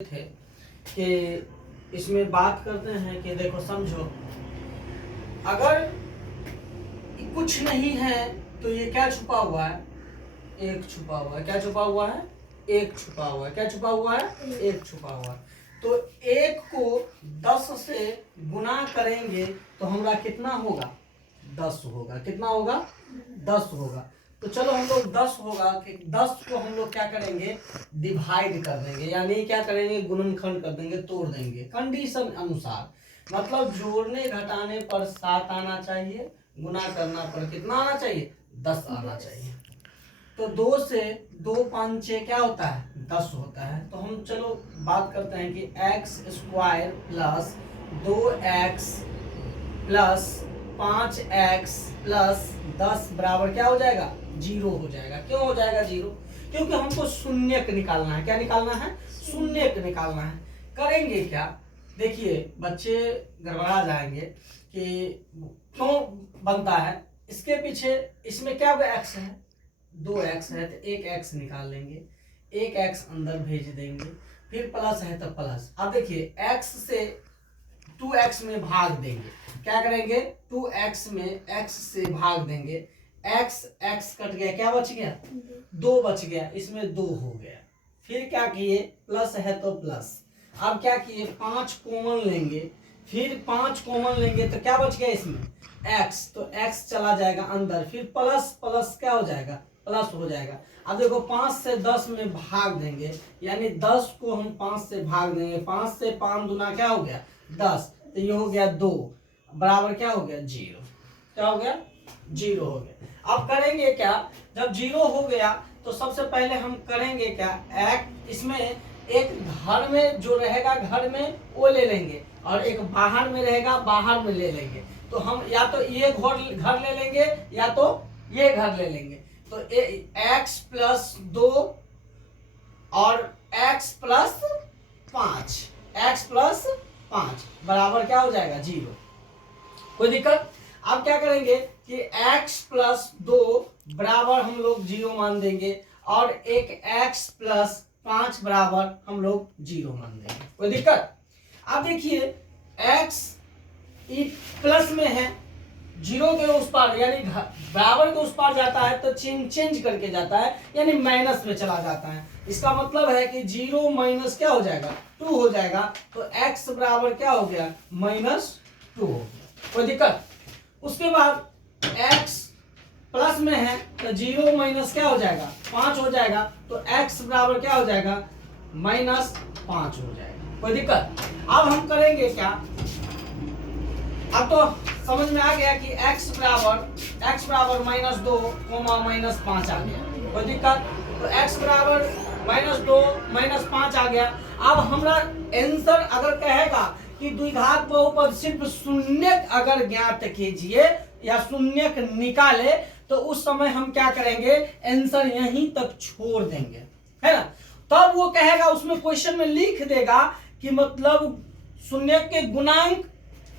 थे कि इसमें बात करते हैं कि देखो समझो, अगर कुछ नहीं है तो ये क्या छुपा हुआ है? एक छुपा हुआ है। क्या छुपा हुआ है? एक छुपा हुआ है। क्या छुपा हुआ है? एक छुपा हुआ है। तो एक को 10 से गुना करेंगे तो हमारा कितना होगा? 10 होगा। कितना होगा? 10 होगा। तो चलो हम लोग 10 होगा कि 10 को हम लोग क्या करेंगे? डिवाइड कर देंगे, यानी क्या करेंगे? गुणनखंड कर देंगे, तोड़ देंगे कंडीशन अनुसार। मतलब जोड़ने घटाने पर 7 आना चाहिए, गुना करना पर कितना आना चाहिए? 10 आना चाहिए। तो 2 से 2 5 6 क्या होता है? 10 होता है। तो हम चलो बात करते हैं कि x² plus 2x plus 5x plus 10 बराबर क्या हो जाएगा? 0 हो जाएगा। क्यों हो जाएगा 0? क्योंकि हमको शून्यक निकालना है। क्या निकालना है? शून्यक निकालना है। करेंगे क्या? देखिए बच्चे गड़बड़ा जाएंगे कि क्यों बनता है। इसके पीछे इसमें क्या x है? 2x है तो 1x निकाल लेंगे, 1x अंदर भेज देंगे, फिर प्लस है तो प्लस। अब देखिए x से 2x में भाग देंगे। क्या करेंगे? 2x में x से भाग देंगे। x कट गया, क्या बच गया? 2 बच गया। इसमें 2 हो गया। फिर क्या किए? प्लस है तो प्लस। अब क्या किए? 5 कॉमन लेंगे, फिर 5 कॉमन लेंगे तो क्या बच गया इसमें? x। तो x चला जाएगा अंदर, फिर प्लस प्लस क्या हो जाएगा? प्लस हो जाएगा। अब देखो 5 से 10 में भाग देंगे, यानी 10 को हम 5 से भाग देंगे। 5 से 5 दूना क्या हो गया? 10। तो ये हो गया 2 बराबर क्या हो गया? 0। क्या हो गया? 0 हो गया। अब करेंगे क्या? जब 0 हो गया तो सबसे पहले हम करेंगे क्या? इसमें एक घर में जो रहेगा घर में वो ले लेंगे, और एक बाहर में रहेगा बाहर में ले लेंगे। तो हम या तो ये घर ले लेंगे या तो ये घर ले लेंगे। तो x प्लस 2 और x प्लस 5, x प्लस 5 बराबर क्या हो जाएगा? 0। कोई दिक्कत? अब क्या करेंगे कि x प्लस 2 बराबर हम लोग 0 मान देंगे, और एक x प्लस 5 बराबर हम लोग 0 मान देंगे। कोई दिक्कत? अब देखिए x प्लस में है, 0 के उस पार यानी बराबर के उस पार जाता है तो चेंज करके जाता है, यानी माइनस में चला जाता है। इसका मतलब है कि 0 माइनस क्या हो जाएगा? 2 हो जाएगा। तो x बराबर क्या हो गया? -2 हो गया। कोई दिक्कत? उसके बाद x प्लस में है तो 0 माइनस क्या हो जाएगा? 5 हो जाएगा। तो x बराबर क्या हो जाएगा? -5 हो जाएगा। कोई दिक्कत? अब हम करेंगे क्या? अब तो समझ में आ गया कि x बराबर -2, -5 आ गया। कोई दिक्कत? तो x बराबर -2 -5 आ गया। अब हमारा आंसर अगर कहेगा कि द्विघात बहुपद सिर्फ शून्यक अगर ज्ञात कीजिए या शून्यक निकाले, तो उस समय हम क्या करेंगे? आंसर यहीं तक छोड़ देंगे, है ना। तब वो कहेगा, उसमें क्वेश्चन में लिख देगा कि मतलब शून्यक के गुणांक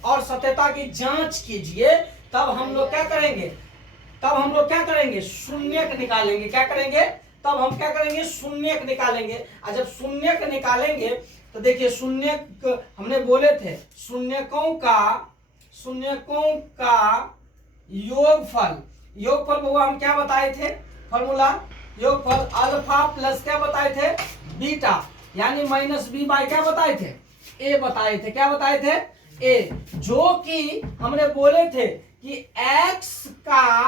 और सत्यता की जांच कीजिए। तब हम लोग क्या करेंगे? शून्यक निकालेंगे। क्या करेंगे? तब हम क्या करेंगे? शून्यक निकालेंगे। और जब शून्यक निकालेंगे तो देखिए शून्यक हमने बोले थे, शून्यकों का योगफल वो हम क्या बताए थे? फॉर्मूला योगफल अल्फा प्लस क्या बताए थे? बीटा, यानी -b बाय क्या बताए थे? a बताए थे। क्या बताए थे? a, जो कि हमने बोले थे कि x का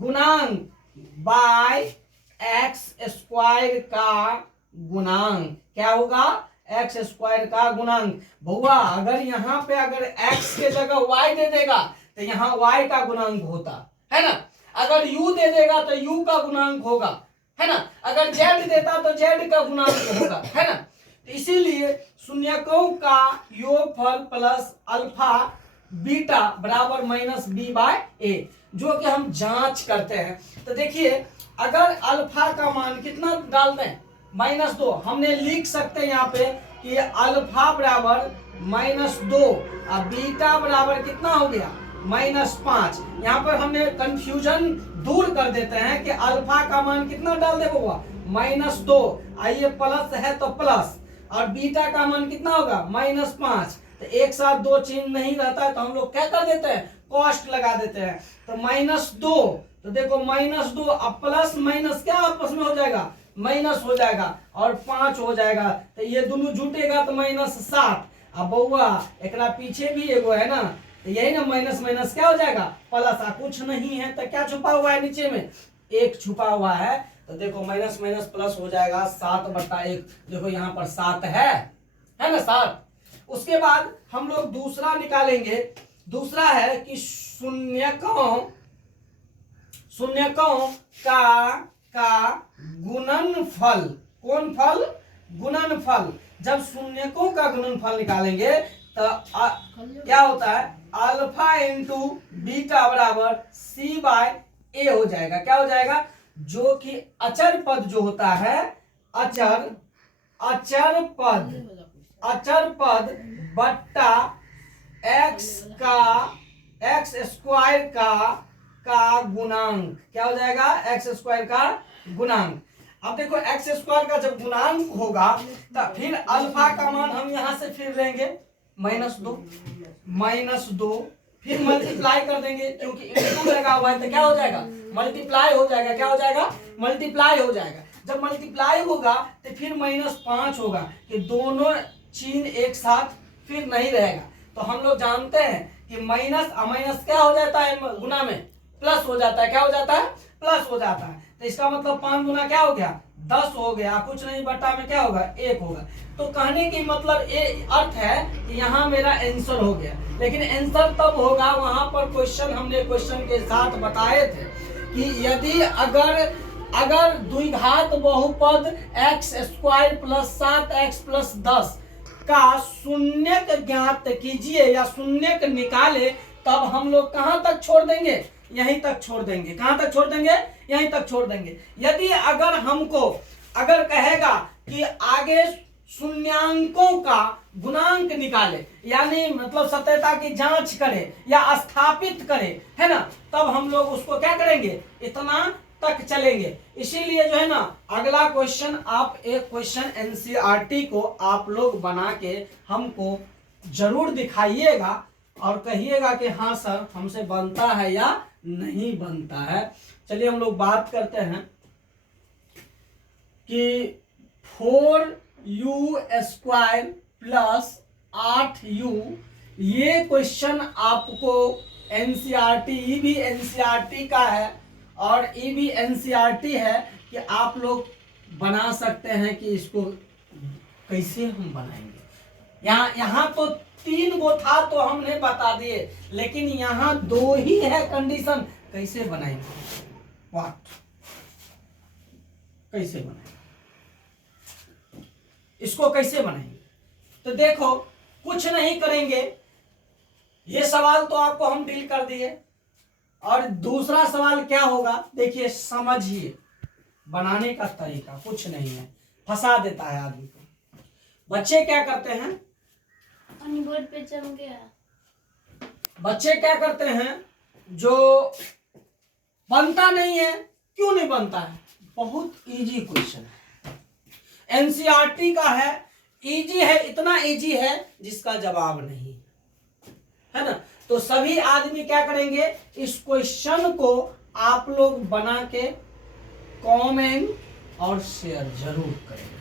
गुणांक बाय x² का गुणांक क्या होगा? x² का गुणांक। भैया अगर यहाँ पे अगर x के जगह y दे देगा तो यहाँ y का गुणांक होता है ना। अगर u दे देगा तो u का गुणांक होगा, है ना। अगर z देता तो z का गुणांक होगा, है ना। तो इसीलिए शून्यकों का योगफल प्लस अल्फा बीटा बराबर -b बाय a, जो कि हम जांच करते हैं। तो देखिए अगर अल्फा का मान कितना डाल दें? -2। हमने लिख सकते हैं यहाँ पे कि अल्फा बराबर -2 और बीटा बराबर कितना हो गया? -5। यहाँ पर हमने कंफ्यूजन दूर कर देते हैं कि अल्फा का मान कितना डाल दे बउआ? -2, आइए प्लस है तो प्लस, और बीटा का मान कितना होगा -5। तो एक साथ दो चिन्ह नहीं रहता है तो हम लोग क्या कर देते हैं, कॉस्ट लगा देते हैं। तो -2, तो देखो -2 अब प्लस माइनस क्या आपस में हो जाएगा, माइनस हो जाएगा, और 5 हो जाएगा। तो ये दोनों जुटेगा तो -7। अब बउआ एकरा पीछे भी एगो है ना, तो यही ना माइनस माइनस क्या हो जाएगा प्लस। कुछ नहीं है तो क्या छुपा हुआ है नीचे में, 1 छुपा हुआ है। तो देखो माइनस माइनस प्लस हो जाएगा 7/1। देखो यहाँ पर 7 है ना 7। उसके बाद हम लोग दूसरा निकालेंगे। दूसरा है कि शून्यकों का गुणनफल। कौन फल, गुणनफल। जब शून्यकों का गुणनफल निकालेंगे तो क्या होता है, अल्फा इंटू बीटा बराबर C/A हो जाएगा। क्या हो जाएगा, जो कि अचर पद जो होता है, अचर पद बट्टा एक्स स्क्वायर का गुणांक। क्या हो जाएगा, एक्स स्क्वायर का गुणांक। अब देखो एक्स स्क्वायर का जब गुणांक होगा तो फिर अल्फा का मान हम यहां से फिर लेंगे -2, फिर मल्टीप्लाई कर देंगे, क्योंकि इंटू लगा हुआ है तो क्या हो जाएगा, मल्टीप्लाई हो जाएगा। क्या हो जाएगा, मल्टीप्लाई हो जाएगा। जब मल्टीप्लाई होगा तो फिर -5 होगा, कि दोनों चिन्ह एक साथ फिर नहीं रहेगा। तो हम लोग जानते हैं कि माइनस माइनस क्या हो जाता है, गुना में प्लस हो जाता है। क्या हो जाता है, प्लस हो जाता है। तो इसका मतलब 5 गुना क्या हो गया, 10 हो गया। कुछ नहीं, बट्टा में क्या होगा, 1 होगा। तो कहने की मतलब ये अर्थ है कि यहाँ मेरा आंसर हो गया। लेकिन आंसर तब होगा, वहां पर हमने क्वेश्चन के साथ बताए थे कि यदि अगर द्विघात बहुपद x² + 7x + 10 का शून्यक ज्ञात कीजिए या शून्यक निकाले, तब हम लोग कहां तक छोड़ देंगे, यहीं तक छोड़ देंगे। कहां तक छोड़ देंगे, यहीं तक छोड़ देंगे। यदि अगर कहेगा कि आगे शून्यांकों का गुणांक निकाले, यानी मतलब सत्यता की जांच करे या स्थापित करे, है ना, तब हम लोग उसको क्या करेंगे, इतना तक चलेंगे। इसीलिए जो है ना, अगला क्वेश्चन आप एक क्वेश्चन एनसीईआरटी को आप लोग बना के हमको जरूर दिखाइएगा और कहिएगा कि हाँ सर हमसे बनता है या नहीं बनता है। चलिए हम लोग बात करते हैं कि 4u² + 8u, ये क्वेश्चन आपको एनसीईआरटी, ये भी एनसीईआरटी का है और ये भी एनसीईआरटी है, कि आप लोग बना सकते हैं कि इसको कैसे हम बनाएंगे। यहाँ तो 3 गो था तो हमने बता दिए, लेकिन यहाँ 2 ही है कंडीशन। कैसे बनाएंगे, कैसे बनाएंगे, इसको कैसे बनाएंगे। तो देखो कुछ नहीं करेंगे, ये सवाल तो आपको हम डील कर दिए। और दूसरा सवाल क्या होगा, देखिए समझिए, बनाने का तरीका कुछ नहीं है, फंसा देता है आदमी को। बच्चे क्या करते हैं, बोर्ड पे जम गया। बच्चे क्या करते हैं, जो बनता नहीं है, क्यों नहीं बनता है, बहुत इजी क्वेश्चन है, एनसीईआरटी का है, इजी है, इतना इजी है जिसका जवाब नहीं है ना। तो सभी आदमी क्या करेंगे, इस क्वेश्चन को आप लोग बना के कमेंट और शेयर जरूर करेंगे।